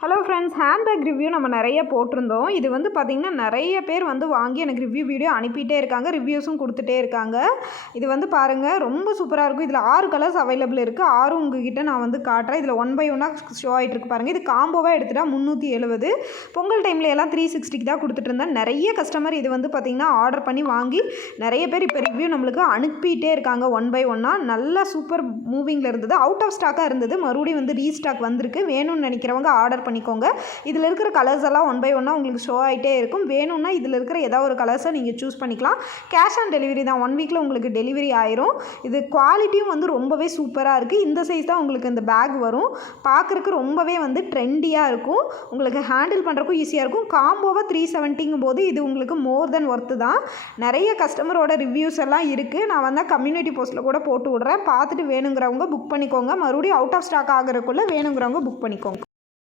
Hello friends, handbag review நம்ம நிறைய போட்டிருந்தோம். இது வந்து பார்த்திங்கன்னா நிறைய பேர் வந்து வாங்கி எனக்கு ரிவ்யூ வீடியோ அனுப்பிட்டே இருக்காங்க, ரிவ்யூஸும் கொடுத்துட்டே இருக்காங்க. இது வந்து பாருங்கள், ரொம்ப சூப்பராக இருக்கும். இதில் 6 கலர்ஸ் அவைலபிள் இருக்குது. 6 உங்ககிட்ட நான் வந்து காட்டுறேன். இதில் 1 பை 1 ஷோ ஆகிட்டு இருக்கு பாருங்கள். இது காம்போவாக எடுத்துட்டா 370. பொங்கல் டைமில் எல்லாம் 360 தான் கொடுத்துட்டு இருந்தேன். நிறைய கஸ்டமர் இது வந்து பார்த்திங்கன்னா ஆர்டர் பண்ணி வாங்கி நிறைய பேர் இப்போ ரிவ்யூ நம்மளுக்கு அனுப்பிட்டே இருக்காங்க. 1 பை 1 நல்லா சூப்பர் மூவிங்கில் இருந்தது. அவுட் ஆஃப் ஸ்டாக்காக இருந்தது. மறுபடியும் வந்து ரீஸ்டாக் வந்திருக்கு. வேணும்னு நினைக்கிறவங்க ஆர்டர் பண்ணிக்கோங்க. இதில் இருக்கிற கலர்ஸ் எல்லாம் 1 பை 1 உங்களுக்கு ஷோ ஆகிட்டே இருக்கும். வேணும்னா இதில் இருக்கிற ஏதாவது ஒரு கலர்ஸை நீங்கள் சூஸ் பண்ணிக்கலாம். கேஷ் ஆன் டெலிவரி தான். 1 வீக்கில் உங்களுக்கு டெலிவரி ஆயிரும். இது குவாலிட்டியும் வந்து ரொம்பவே சூப்பராக இருக்குது. இந்த சைஸ் தான் உங்களுக்கு இந்த பேக் வரும். பார்க்குறக்கு ரொம்பவே வந்து ட்ரெண்டியாக இருக்கும். உங்களுக்கு ஹேண்டில் பண்ணுறக்கும் ஈஸியாக இருக்கும். காம்போவாக 370ங்கும் போது இது உங்களுக்கு மோர் தென் ஒர்த்து தான். நிறைய கஸ்டமரோட ரிவ்யூஸ் எல்லாம் இருக்குது. நான் வந்து கம்யூனிட்டி போஸ்ட்டில் கூட போட்டு விட்றேன். பார்த்துட்டு வேணுங்கிறவங்க புக் பண்ணிக்கோங்க. மறுபடியும் அவுட் ஆஃப் ஸ்டாக் ஆகிறதுக்குள்ளே வேணுங்கிறவங்க புக் பண்ணிக்கோங்க.